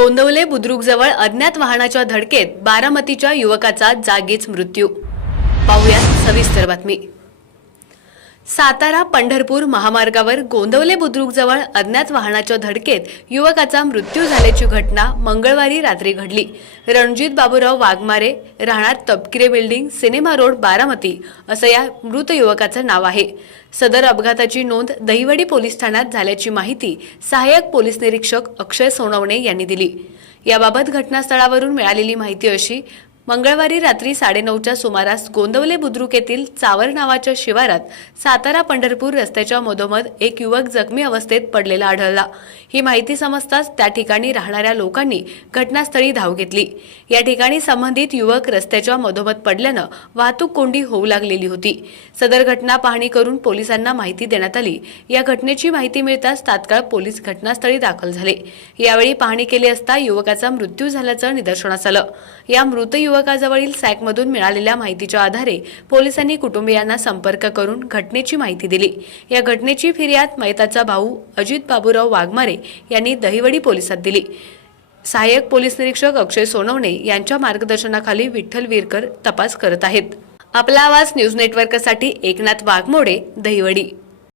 गोंदवले बुद्रुकजवळ अज्ञात वाहनाच्या धडकेत बारामतीच्या युवकाचा जागीच मृत्यू। पाहूया सविस्तर बातमी। सातारा पंढरपूर महामार्गावर गोंदवले बुद्रुकजवळ अज्ञात वाहनाच्या धडकेत युवकाचा मृत्यू झाल्याची घटना मंगळवारी रात्री घडली। रणजित बाबूराव वाघमारे, राहणार तपकिरे बिल्डिंग, सिनेमा रोड, बारामती असं या मृत युवकाचं नाव आहे। सदर अपघाताची नोंद दहिवडी पोलीस ठाण्यात झाल्याची माहिती सहाय्यक पोलीस निरीक्षक अक्षय सोनवणे यांनी दिली। याबाबत घटनास्थळावरून मिळालेली माहिती अशी: मंगळवारी रात्री 9:30च्या सुमारास गोंदवले बुद्रुक येथील चावर नावाच्या शिवारात सातारा पंढरपूर रस्त्याच्या मधोमध एक युवक जखमी अवस्थेत पडलेला आढळला। ही माहिती समजताच त्या ठिकाणी राहणाऱ्या लोकांनी घटनास्थळी धाव घेतली। या ठिकाणी संबंधित युवक रस्त्याच्या मधोमध पडल्यानं वाहतूक कोंडी होऊ लागलेली होती। सदर घटना पाहणी करून पोलिसांना माहिती देण्यात आली। या घटनेची माहिती मिळताच तात्काळ पोलीस घटनास्थळी दाखल झाले। यावेळी पाहणी केली असता युवकाचा मृत्यू झाल्याचं निदर्शनास आलं। या मृत युवकाजवळील सॅकमधून मिळालेल्या माहितीच्या आधारे पोलिसांनी कुटुंबियांना संपर्क करून घटनेची माहिती दिली। या घटनेची फिर्याद मयताचा भाऊ अजित बाबूराव वाघमारे यांनी दहिवडी पोलिसात दिली। सहाय्यक पोलीस निरीक्षक अक्षय सोनवणे यांच्या मार्गदर्शनाखाली विठ्ठल विरकर तपास करत आहेत। आपला आवाज न्यूज नेटवर्कसाठी एकनाथ वाघमोडे, दहिवडी।